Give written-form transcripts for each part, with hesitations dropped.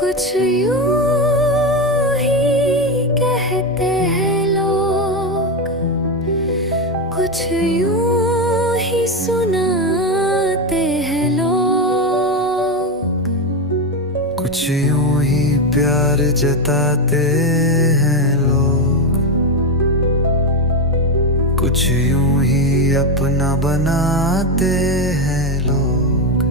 कुछ यूं ही कहते हैं लोग, कुछ यूं ही सुनाते हैं लोग, कुछ यूं ही प्यार जताते हैं लोग, कुछ यूं ही अपना बनाते हैं लोग,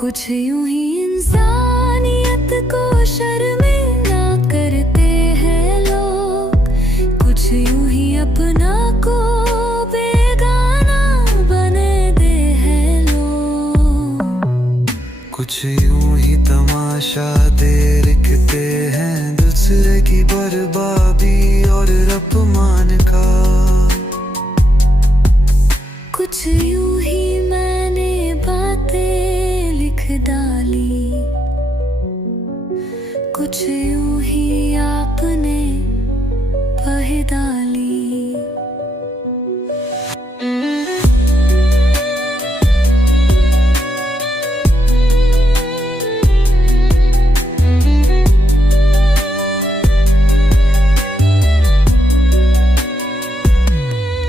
कुछ यूं ही इंसानियत को शर्मिंदा करते हैं लोग, कुछ यूं ही अपना को बेगाना बनाते हैं लोग, कुछ यूं ही तमाशा देखते हैं दूसरे की बर्बादी और अपमान का, कुछ यूं ही मैंने बातें लिख डाली, कुछ यूं ही आपने बह डाली।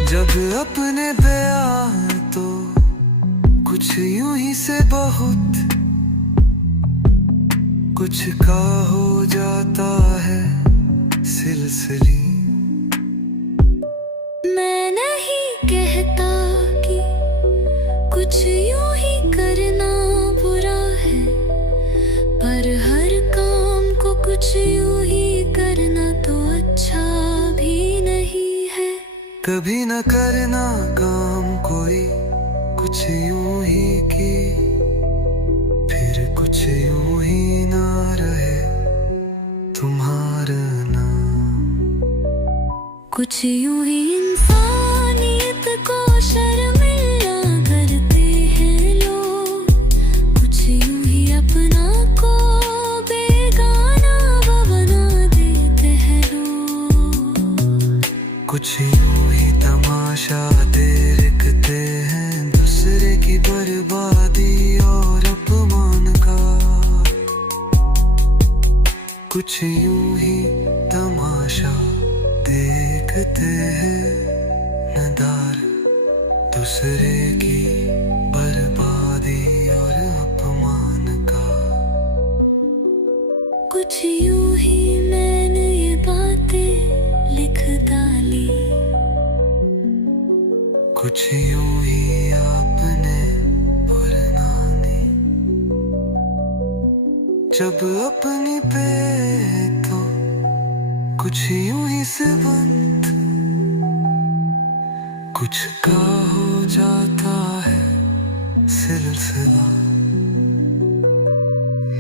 जब अपने बयान तो कुछ यूं ही से बहुत कुछ का हो जाता है सिलसिली। मैं नहीं कहता कि कुछ यूं ही करना बुरा है, पर हर काम को कुछ यूं ही करना तो अच्छा भी नहीं है। कभी न करना काम कोई कुछ यूं ही की, फिर कुछ यूं ही ना रहे तुम्हारा नाम। कुछ यूं ही इंसानियत को शर्मिंदा करते हैं लोग, कुछ यूं ही अपना को बेगाना बना देते हैं लोग, कुछ यूं ही तमाशा देखते हैं दूसरे की बर्बादी और अपमान का, कुछ यूं ही तमाशा देखते हैं नदार दूसरे की बर्बादी और अपमान का। कुछ यूं ही मैंने ये बातें लिख डाली, कुछ यूं ही आपने पुरानी। जब अपनी पे तो कुछ यूं ही से बंद कुछ का हो जाता है सिलसिला।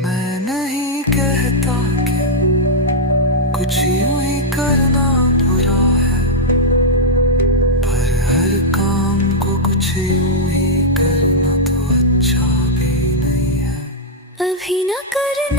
मैं नहीं कहता कि कुछ यूं ही करना बुरा है, पर हर काम को कुछ यूं ही करना तो अच्छा भी नहीं है। अभी न करना